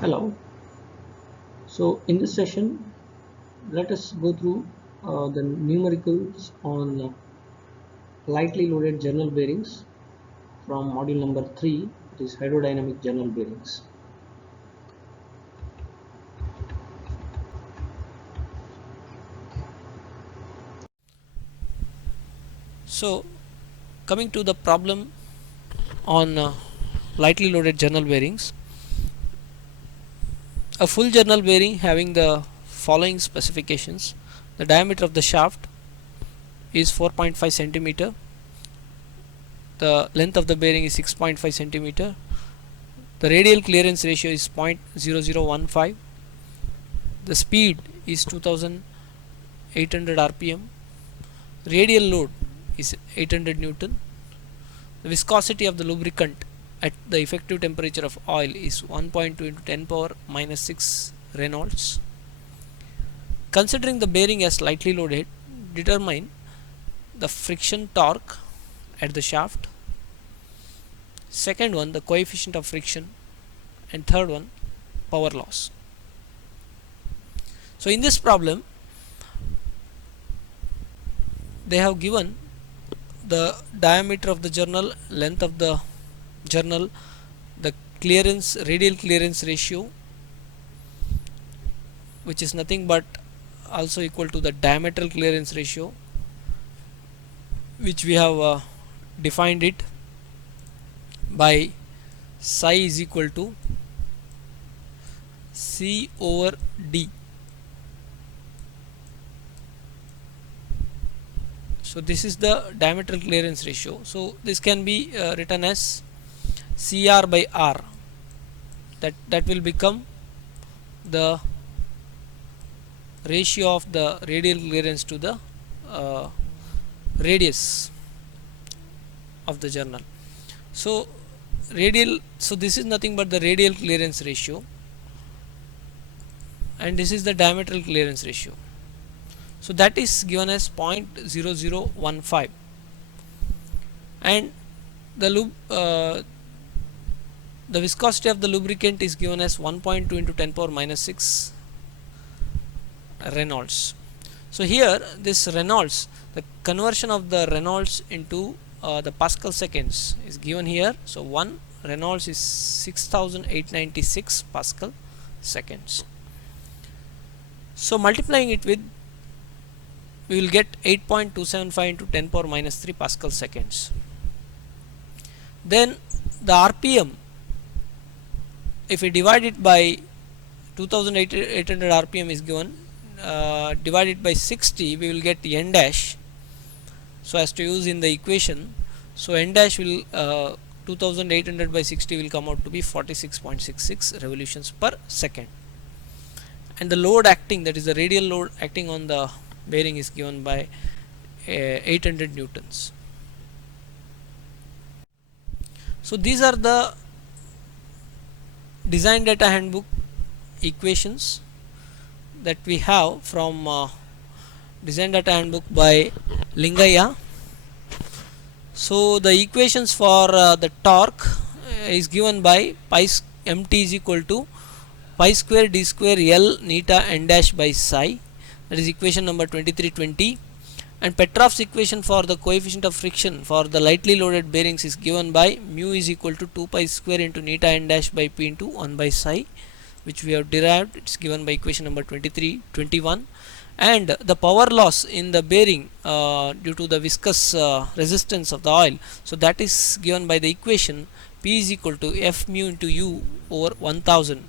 Hello. So in this session, let us go through the numericals on lightly loaded journal bearings from module number 3, it is hydrodynamic journal bearings. So coming to the problem on lightly loaded journal bearings, a full journal bearing having the following specifications: the diameter of the shaft is 4.5 centimeter, the length of the bearing is 6.5 centimeter, the radial clearance ratio is 0.0015, the speed is 2800 rpm, radial load is 800 newton, the viscosity of the lubricant at the effective temperature of oil is 1.2 into 10 power minus 6 Reynolds. Considering the bearing as lightly loaded, determine the friction torque at the shaft, second one the coefficient of friction, and third one power loss. So in this problem they have given the diameter of the journal, length of the journal, the radial clearance ratio, which is nothing but also equal to the diametral clearance ratio, which we have defined it by psi is equal to C over D. So this is the diametral clearance ratio. So this can be written as CR by R. That will become the ratio of the radial clearance to the radius of the journal. So this is nothing but the radial clearance ratio, and this is the diametral clearance ratio. So that is given as 0.0015, and the viscosity of the lubricant is given as 1.2 into 10 power minus 6 Reynolds. So here this Reynolds, the conversion of the Reynolds into the Pascal seconds is given here. So 1 Reynolds is 6896 Pascal seconds. So multiplying it with, we will get 8.275 into 10 power minus 3 Pascal seconds. Then the RPM, if we divide it by 2800 RPM is given, divided by 60, we will get n dash, so as to use in the equation. So n dash will 2800 by 60 will come out to be 46.66 revolutions per second, and the load acting, that is the radial load acting on the bearing, is given by 800 newtons. So these are the design data handbook equations that we have from design data handbook by Lingaya. So the equations for the torque is given by mt is equal to pi square d square L neta n dash by psi, that is equation number 2320, and Petrov's equation for the coefficient of friction for the lightly loaded bearings is given by mu is equal to 2 pi square into neta n dash by p into 1 by psi, which we have derived. It's given by equation number 2321, and the power loss in the bearing due to the viscous resistance of the oil, so that is given by the equation P is equal to F mu into U over 1000.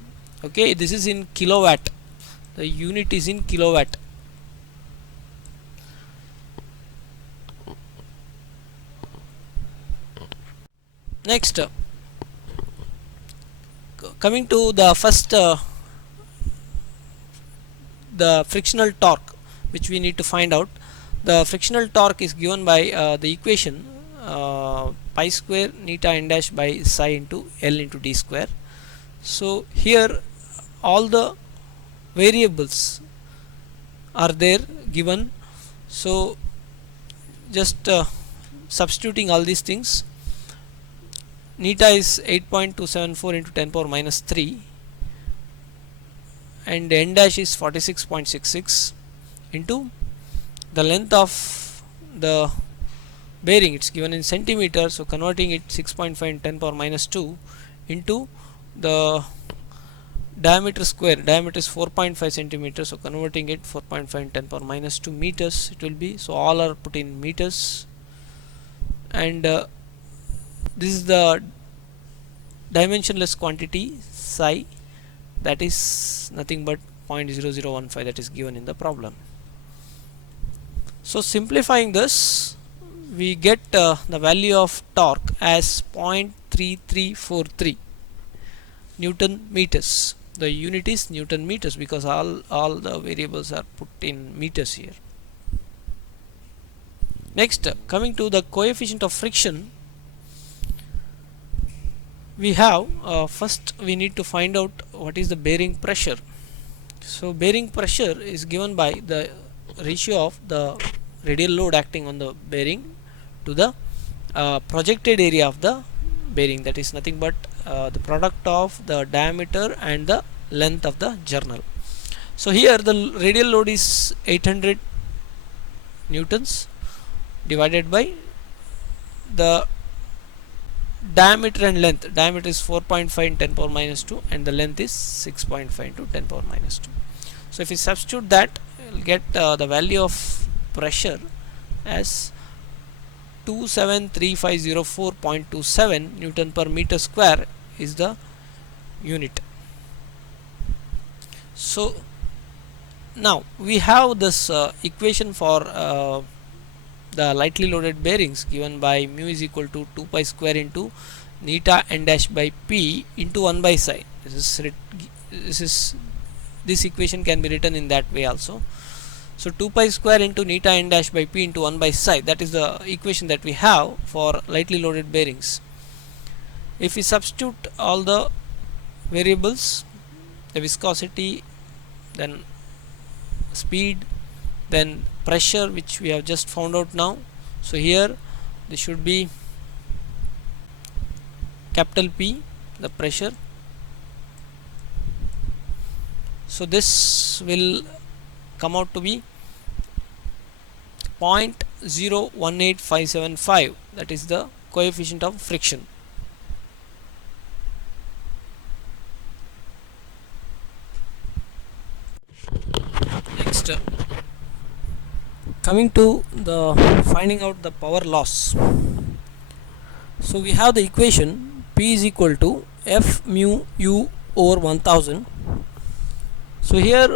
Okay, this is in kilowatt, the unit is in kilowatt. Next, coming to the first the frictional torque, which we need to find out. The frictional torque is given by the equation pi square neta n dash by psi into L into d square. So here all the variables are there given, so just substituting all these things, neta is 8.274 into 10 power minus 3 and n dash is 46.66 into the length of the bearing, it's given in centimeters, so converting it 6.5 in 10 power minus 2 into the diameter square, diameter is 4.5 centimeters, so converting it 4.5 in 10 power minus 2 meters it will be, so all are put in meters, and this is the dimensionless quantity psi, that is nothing but 0.0015, that is given in the problem. So simplifying this, we get the value of torque as 0.3343 Newton meters. The unit is Newton meters because all the variables are put in meters here. Next, coming to the coefficient of friction, we have first we need to find out what is the bearing pressure. So bearing pressure is given by the ratio of the radial load acting on the bearing to the projected area of the bearing, that is nothing but the product of the diameter and the length of the journal. So here the radial load is 800 newtons divided by the diameter and length. Diameter is 4.5 in 10 power minus 2 and the length is 6.5 into 10 power minus 2. So if we substitute that, we will get the value of pressure as 273,504.27 Newton per meter square is the unit. So now we have this equation for the lightly loaded bearings given by mu is equal to 2 pi square into neta n dash by p into 1 by psi. This equation can be written in that way also. So 2 pi square into neta n dash by p into 1 by psi, that is the equation that we have for lightly loaded bearings. If we substitute all the variables, the viscosity, then speed, then pressure, which we have just found out now, so here this should be capital P, the pressure. So this will come out to be 0.018575, that is the coefficient of friction. Next, coming to the finding out the power loss. So we have the equation P is equal to F mu U over 1000. So here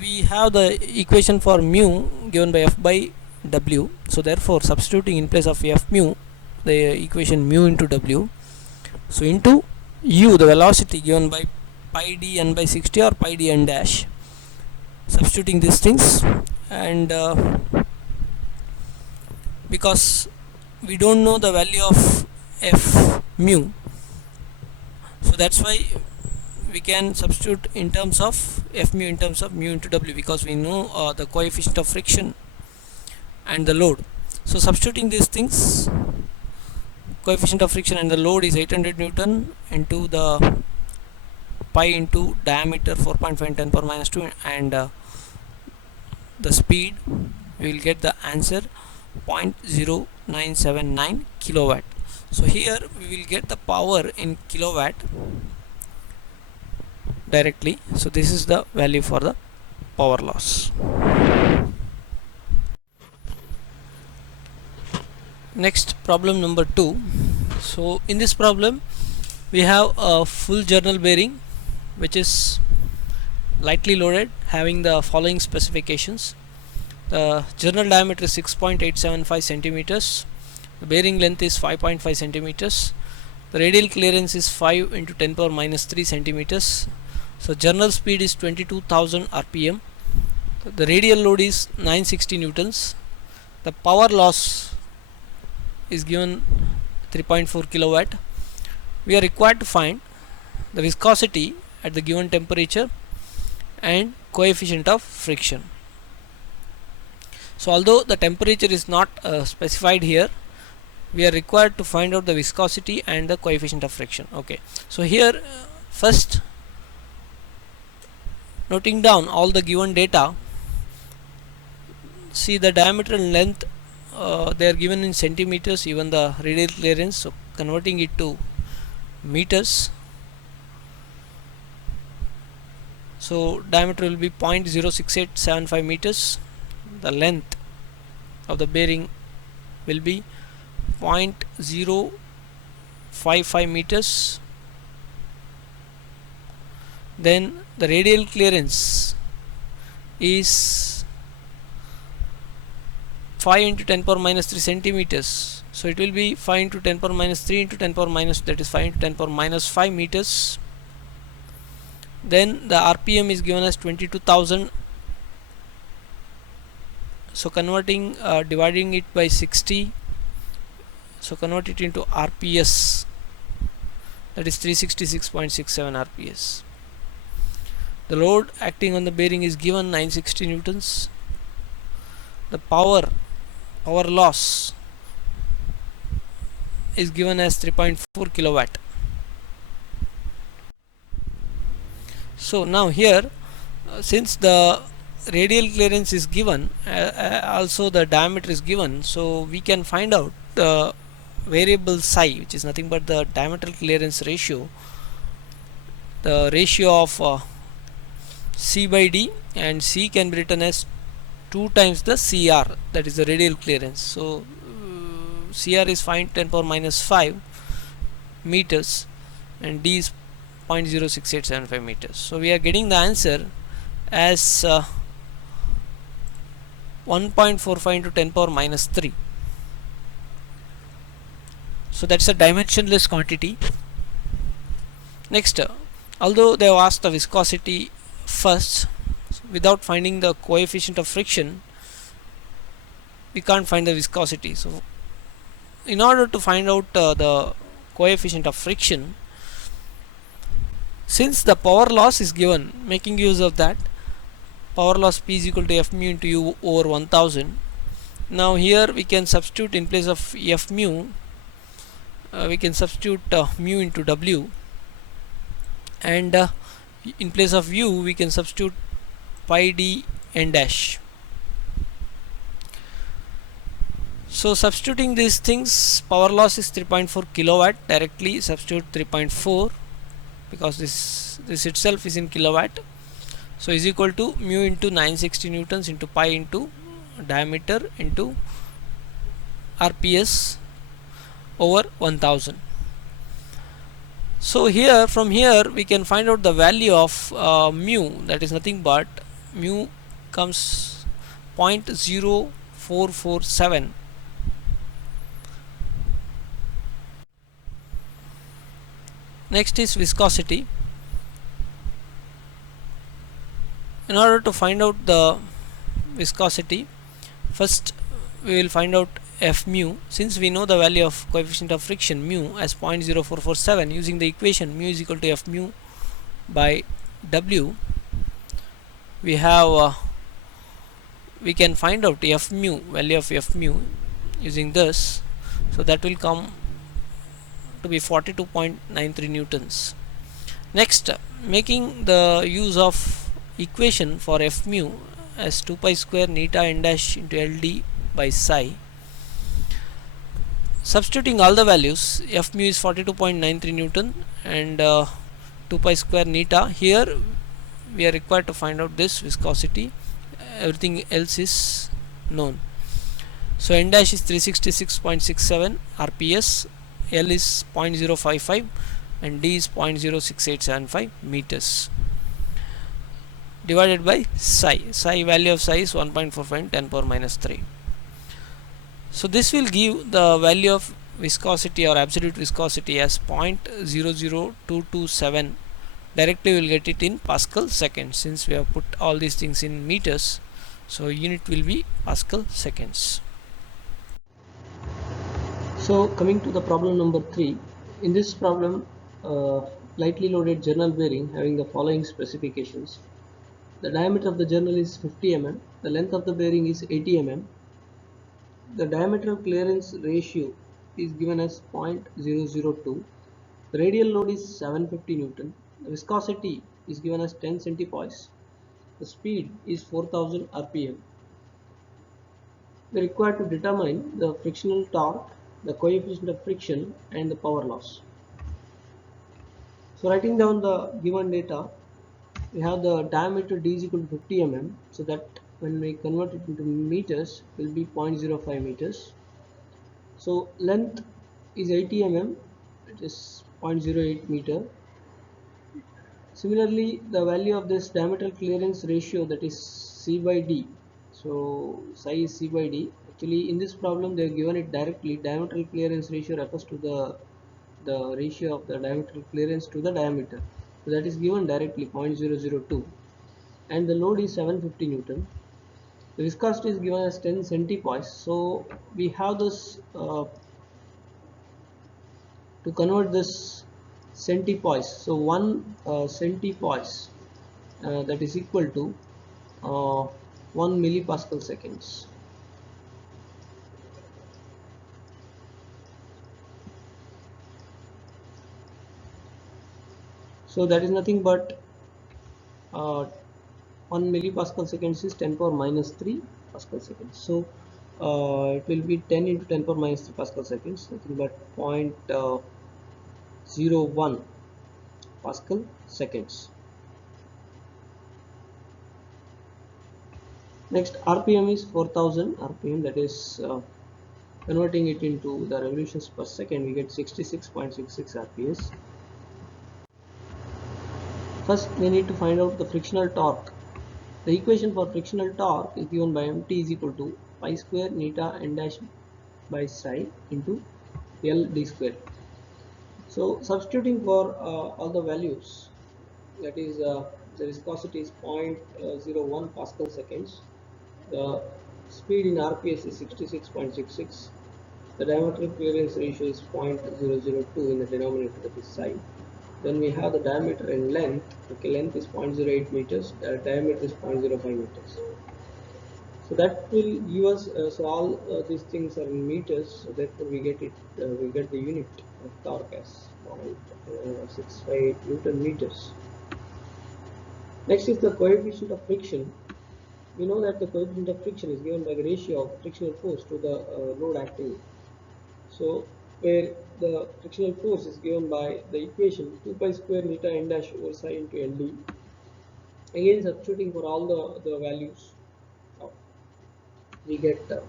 we have the equation for mu given by F by W. So therefore substituting in place of F mu, the equation mu into W, so into U, the velocity given by pi d n by 60 or pi d n dash, substituting these things, and because we don't know the value of F mu, so that's why we can substitute in terms of F mu in terms of mu into W, because we know the coefficient of friction and the load. So substituting these things, coefficient of friction and the load is 800 Newton into the pi into diameter 4.5 in 10 power minus 2 and the speed, we will get the answer 0.0979 kilowatt. So here we will get the power in kilowatt directly. So this is the value for the power loss. Next, problem number 2. So in this problem we have a full journal bearing which is lightly loaded, having the following specifications. The journal diameter is 6.875 centimeters, the bearing length is 5.5 centimeters, the radial clearance is 5 into 10 power minus 3 centimeters. So journal speed is 22,000 rpm, the radial load is 960 newtons, the power loss is given 3.4 kilowatt. We are required to find the viscosity at the given temperature and coefficient of friction. So although the temperature is not specified here, we are required to find out the viscosity and the coefficient of friction. Okay, so here first noting down all the given data, see the diameter and length, they are given in centimeters, even the radial clearance, so converting it to meters. So diameter will be 0.06875 meters, the length of the bearing will be 0.055 meters, then the radial clearance is 5 into 10 power minus 3 centimeters, so it will be 5 into 10 power minus 3 into 10 power minus, that is 5 into 10 power minus 5 meters. Then the RPM is given as 22,000, so converting, dividing it by 60, so convert it into RPS, that is 366.67 RPS. The load acting on the bearing is given 960 newtons. The power loss is given as 3.4 kilowatt. So now here, since the radial clearance is given, also the diameter is given, so we can find out the variable psi, which is nothing but the diameter clearance ratio, the ratio of C by D, and C can be written as 2 times the CR, that is the radial clearance. So CR is 5 into 10 power minus 5 meters and D is 0.06875 meters. So we are getting the answer as 1.45 into 10 power minus 3. So that's a dimensionless quantity. Next, although they have asked the viscosity first, without finding the coefficient of friction, we can't find the viscosity. So in order to find out the coefficient of friction, since the power loss is given, making use of that, power loss P is equal to F mu into U over 1000. Now here we can substitute in place of F mu, we can substitute mu into W, and in place of U we can substitute pi d n dash. So substituting these things, power loss is 3.4 kilowatt, directly substitute 3.4 because this itself is in kilowatt, so is equal to mu into 960 newtons into pi into diameter into RPS over 1000. So here, from here we can find out the value of mu, that is nothing but mu comes 0.0447. Next is viscosity. In order to find out the viscosity, first we will find out F mu. Since we know the value of coefficient of friction mu as 0.0447, using the equation mu is equal to F mu by W, we have we can find out F mu, value of F mu using this, so that will come to be 42.93 newtons. Next, making the use of equation for F mu as 2 pi square neta n dash into LD by psi, substituting all the values, F mu is 42.93 newton and 2 pi square neta. Here we are required to find out this viscosity, everything else is known. So n dash is 366.67 RPS, L is 0.055 and D is 0.06875 meters, divided by psi. Psi, value of psi is 1.45 10 power minus 3. So this will give the value of viscosity or absolute viscosity as 0.00227. Directly we will get it in Pascal seconds, since we have put all these things in meters, so unit will be Pascal seconds. So coming to the problem number 3, in this problem, lightly loaded journal bearing having the following specifications. The diameter of the journal is 50 mm, the length of the bearing is 80 mm, the diameter clearance ratio is given as 0.002, the radial load is 750 Newton, the viscosity is given as 10 centipoise, the speed is 4000 rpm. We require to determine the frictional torque, the coefficient of friction and the power loss. So writing down the given data, we have the diameter d is equal to 50 mm, so that when we convert it into meters will be 0.05 meters. So length is 80 mm, it is 0.08 meter. Similarly, the value of this diameter clearance ratio, that is C by D. So psi is C by D. Actually in this problem they have given it directly. Diameter clearance ratio refers to the ratio of the diameter clearance to the diameter. So that is given directly 0.002, and the load is 750 Newton. The viscosity is given as 10 centipoise. So we have this to convert this centipoise. So 1 centipoise, that is equal to 1 millipascal seconds. So that is nothing but 1 millipascal seconds is 10 power minus 3 pascal seconds. So it will be 10 into 10 power minus 3 pascal seconds, nothing but 0.01 pascal seconds. Next, RPM is 4000 RPM, that is converting it into the revolutions per second, we get 66.66 RPS. First, we need to find out the frictional torque. The equation for frictional torque is given by Mt is equal to pi square neta n dash by psi into L d square. So substituting for all the values, that is the viscosity is 0.01 pascal seconds, the speed in RPS is 66.66, the diameter clearance ratio is 0.002 in the denominator, that is psi. Then we have the diameter and length. Okay, length is 0.08 meters, diameter is 0.05 meters. So that will give us, so all these things are in meters, so therefore we get it, we get the unit of torque as 0.65 Newton meters. Next is the coefficient of friction. We know that the coefficient of friction is given by the ratio of frictional force to the load acting. So where the frictional force is given by the equation 2 pi square neta n dash over psi into LD. Again substituting for all the values, we get the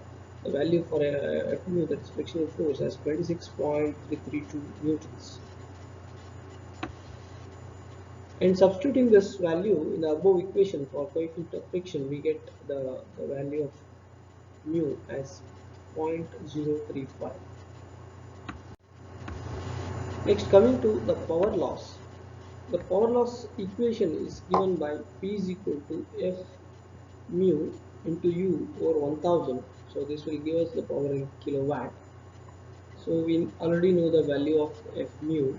value for a FMU, that is frictional force, as 26.332 newtons. And substituting this value in the above equation for coefficient of friction, we get the value of mu as 0.035. Next, coming to the power loss. The power loss equation is given by P is equal to F mu into U over 1000. So this will give us the power in kilowatt. So we already know the value of F mu.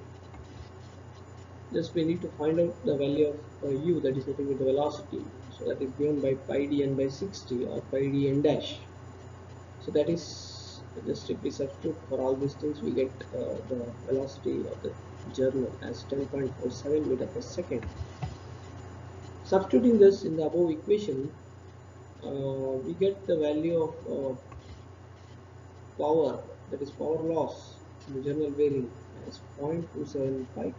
Just we need to find out the value of U, that is nothing but the velocity. So that is given by pi d n by 60 or pi d n dash. So that is, just if we substitute for all these things, we get the velocity of the journal as 10.47 meter per second. Substituting this in the above equation, we get the value of power, that is power loss in the journal bearing, as 0.275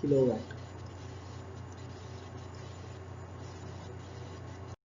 kilowatt.